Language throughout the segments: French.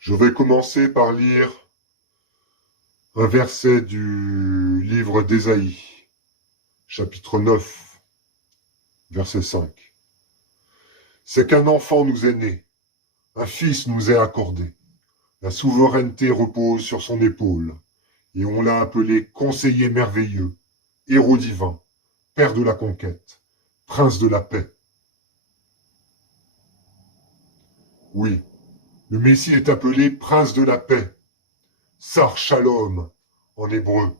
Je vais commencer par lire un verset du livre d'Ésaïe, chapitre 9, verset 5. C'est qu'un enfant nous est né, un fils nous est accordé. La souveraineté repose sur son épaule, et on l'a appelé conseiller merveilleux, héros divin, père de la conquête, prince de la paix. Oui, le Messie est appelé prince de la paix, Sar Shalom en hébreu,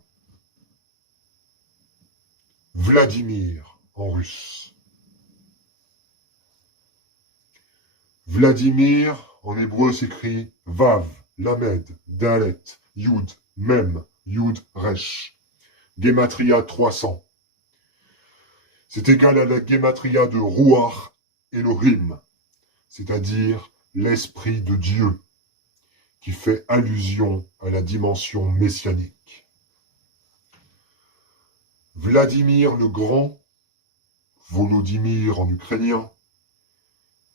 Vladimir en russe. Vladimir en hébreu s'écrit Vav, Lamed, Dalet, Yud, Mem, Yud, Resh. Gematria 300. C'est égal à la Gematria de Ruach Elohim, c'est-à-dire l'Esprit de Dieu, qui fait allusion à la dimension messianique. Vladimir le Grand, Volodymyr en ukrainien,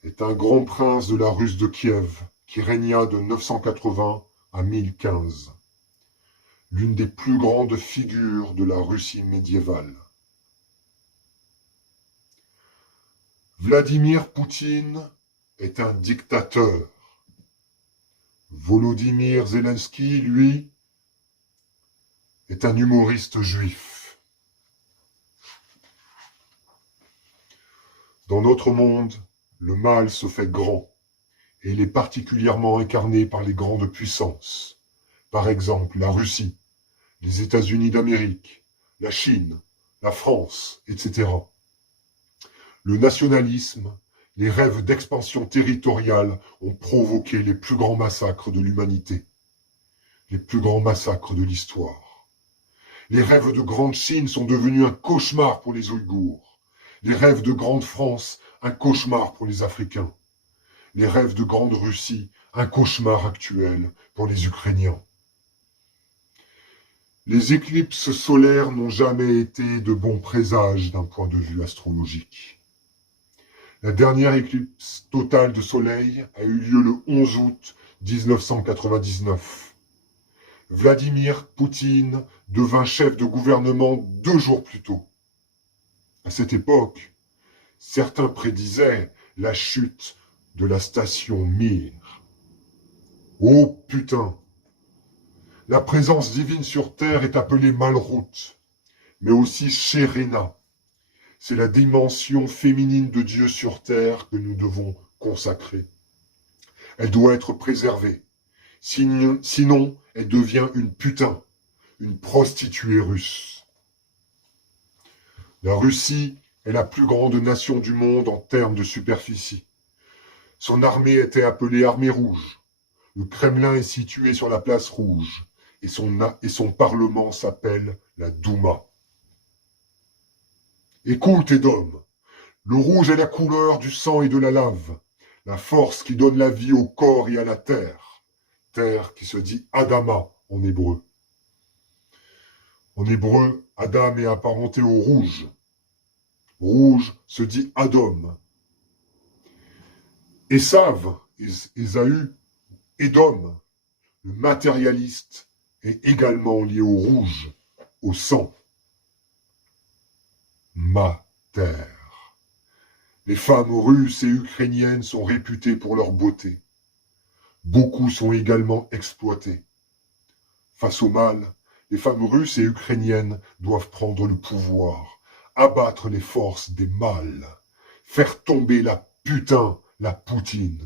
est un grand prince de la Russe de Kiev qui régna de 980 à 1015, l'une des plus grandes figures de la Russie médiévale. Vladimir Poutine est un dictateur. Volodymyr Zelensky, lui, est un humoriste juif. Dans notre monde, le mal se fait grand, et il est particulièrement incarné par les grandes puissances. Par exemple, la Russie, les États-Unis d'Amérique, la Chine, la France, etc. Le nationalisme, les rêves d'expansion territoriale ont provoqué les plus grands massacres de l'humanité, les plus grands massacres de l'histoire. Les rêves de Grande Chine sont devenus un cauchemar pour les Ouïghours. Les rêves de Grande France, un cauchemar pour les Africains. Les rêves de Grande Russie, un cauchemar actuel pour les Ukrainiens. Les éclipses solaires n'ont jamais été de bons présages d'un point de vue astrologique. La dernière éclipse totale de soleil a eu lieu le 11 août 1999. Vladimir Poutine devint chef de gouvernement 2 jours plus tôt. À cette époque, certains prédisaient la chute de la station Mir. Oh putain! La présence divine sur Terre est appelée Malrout, mais aussi Shéréna. C'est la dimension féminine de Dieu sur Terre que nous devons consacrer. Elle doit être préservée. Sinon, elle devient une putain, une prostituée russe. La Russie est la plus grande nation du monde en termes de superficie. Son armée était appelée Armée Rouge. Le Kremlin est situé sur la place Rouge et son parlement s'appelle la Douma. Écoute, Édom, le rouge est la couleur du sang et de la lave, la force qui donne la vie au corps et à la terre, terre qui se dit Adama en hébreu. En hébreu, Adam est apparenté au rouge. Rouge se dit Adom. Esav, Ésaü, Édom, le matérialiste, est également lié au rouge, au sang. Ma terre. Les femmes russes et ukrainiennes sont réputées pour leur beauté. Beaucoup sont également exploitées. Face au mal, les femmes russes et ukrainiennes doivent prendre le pouvoir, abattre les forces des mâles, faire tomber la putain, la Poutine.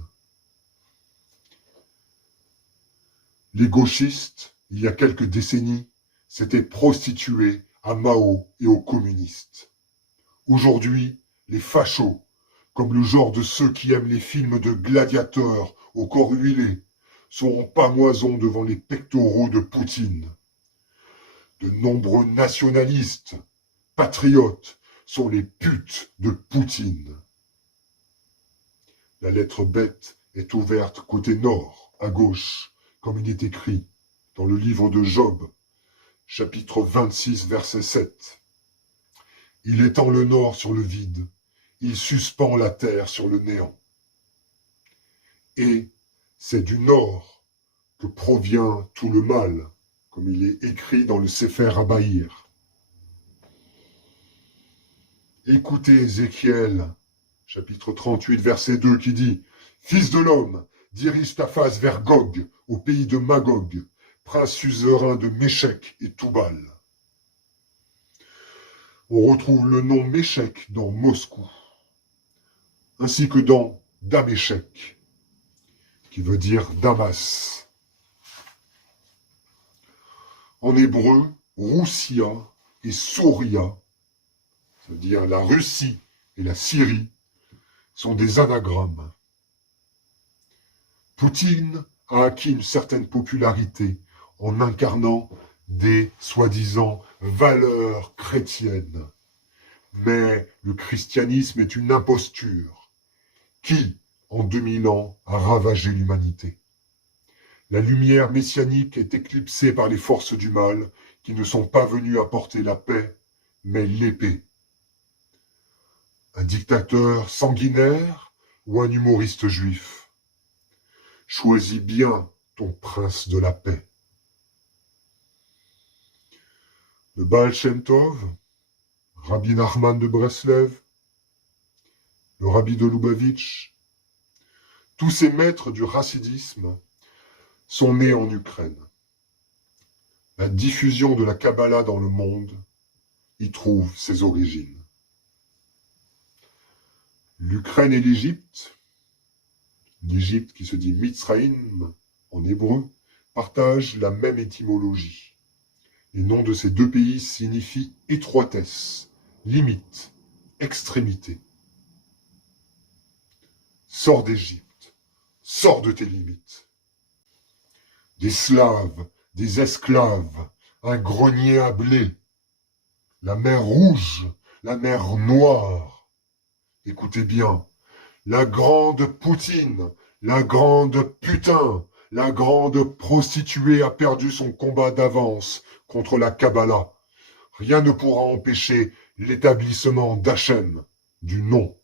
Les gauchistes, il y a quelques décennies, s'étaient prostitués à Mao et aux communistes. Aujourd'hui, les fachos, comme le genre de ceux qui aiment les films de gladiateurs au corps huilé, sont en pamoison devant les pectoraux de Poutine. De nombreux nationalistes, patriotes, sont les putes de Poutine. La lettre bête est ouverte côté nord, à gauche, comme il est écrit dans le livre de Job, chapitre 26, verset 7. Il étend le nord sur le vide, il suspend la terre sur le néant. Et c'est du nord que provient tout le mal, comme il est écrit dans le Sefer Abaïr. Écoutez Ézéchiel, chapitre 38, verset 2, qui dit « Fils de l'homme, dirige ta face vers Gog, au pays de Magog, prince suzerain de Méchec et Toubal. » On retrouve le nom Méchec dans Moscou, ainsi que dans Daméchec, qui veut dire Damas. En hébreu, Roussia et Souria, c'est-à-dire la Russie et la Syrie, sont des anagrammes. Poutine a acquis une certaine popularité en incarnant des soi-disant valeurs chrétiennes. Mais le christianisme est une imposture qui, en 2000 ans, a ravagé l'humanité. La lumière messianique est éclipsée par les forces du mal qui ne sont pas venues apporter la paix, mais l'épée. Un dictateur sanguinaire ou un humoriste juif? Choisis bien ton prince de la paix. Le Baal Shem Tov, Rabbi Nachman de Breslev, le Rabbi de Lubavitch, tous ces maîtres du chassidisme sont nés en Ukraine. La diffusion de la Kabbalah dans le monde y trouve ses origines. L'Ukraine et l'Égypte qui se dit Mitzraïm en hébreu, partagent la même étymologie. Les noms de ces deux pays signifient étroitesse, limite, extrémité. Sors d'Égypte, sors de tes limites. Des Slaves, des esclaves, un grenier à blé, la mer Rouge, la mer Noire. Écoutez bien, la grande Poutine, la grande putain, la grande prostituée a perdu son combat d'avance contre la Kabbalah. Rien ne pourra empêcher l'établissement d'Hachem, du nom.